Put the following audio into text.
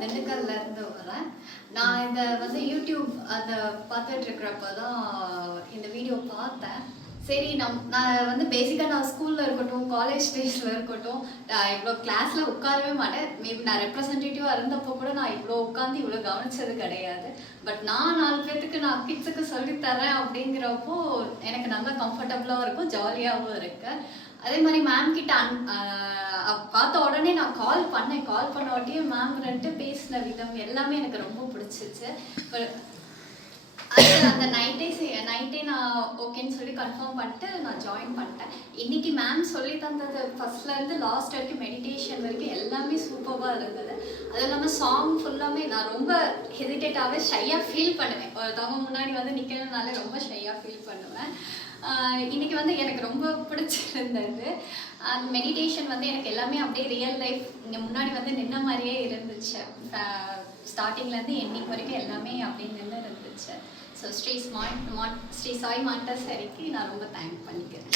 திண்டுக்கல்லேருந்து வரேன். நான் இதை வந்து யூடியூப் அதை பார்த்துட்டு இருக்கிறப்ப தான் இந்த வீடியோ பார்த்தேன். சரி நான் வந்து பேசிக்காக நான் ஸ்கூலில் இருக்கட்டும், காலேஜ் டேஸில் இருக்கட்டும், இவ்வளோ கிளாஸில் உட்காரவே மாட்டேன். மேபி நான் ரெப்ரசன்டேட்டிவாக இருந்தப்போ கூட நான் இவ்வளோ உட்காந்து இவ்வளோ கவனிச்சது கிடையாது. பட் நான் 4 பேர்த்துக்கு நான் கிட்ஸுக்கு சொல்லித்தரேன் அப்படிங்கிறப்போ எனக்கு நல்லா கம்ஃபர்டபுளாகவும் இருக்கும், ஜாலியாகவும் இருக்கு. அதே மாதிரி மேம் கிட்ட பார்த்த உடனே நான் கால் பண்ண உடனே மேம் 2 பேசின விதம் எல்லாமே எனக்கு ரொம்ப பிடிச்சிச்சு. அந்த நைட்டே நான் ஓகேன்னு சொல்லி கன்ஃபார்ம் பண்ணிட்டு நான் ஜாயின் பண்ணிட்டேன். இன்னைக்கு மேம் சொல்லி தந்தது ஃபர்ஸ்ட்லேருந்து லாஸ்ட் வரைக்கும் மெடிடேஷன் வரைக்கும் எல்லாமே சூப்பராக இருந்தது. அது இல்லாமல் சாங் ஃபுல்லாமே நான் ரொம்ப ஹெசிடேட்டாகவே ஷையாக ஃபீல் பண்ணுவேன். ஒருத்தவங்க முன்னாடி வந்து நிற்கிறதுனால ரொம்ப ஷையாக ஃபீல் பண்ணுவேன். இன்னைக்கு வந்து எனக்கு ரொம்ப பிடிச்சிருந்தது. அந்த மெடிடேஷன் வந்து எனக்கு எல்லாமே அப்படியே ரியல் லைஃப் இங்கே முன்னாடி வந்து நின்ன மாதிரியே இருந்துச்சு. ஸ்டார்டிங்லேருந்து எண்டிங் வரைக்கும் எல்லாமே அப்படியே நின்று இருந்துச்சு. ஸோ ஸ்ரீ சாய் மாண்டசரிக்கு நான் ரொம்ப தேங்க் பண்ணிக்கிறேன்.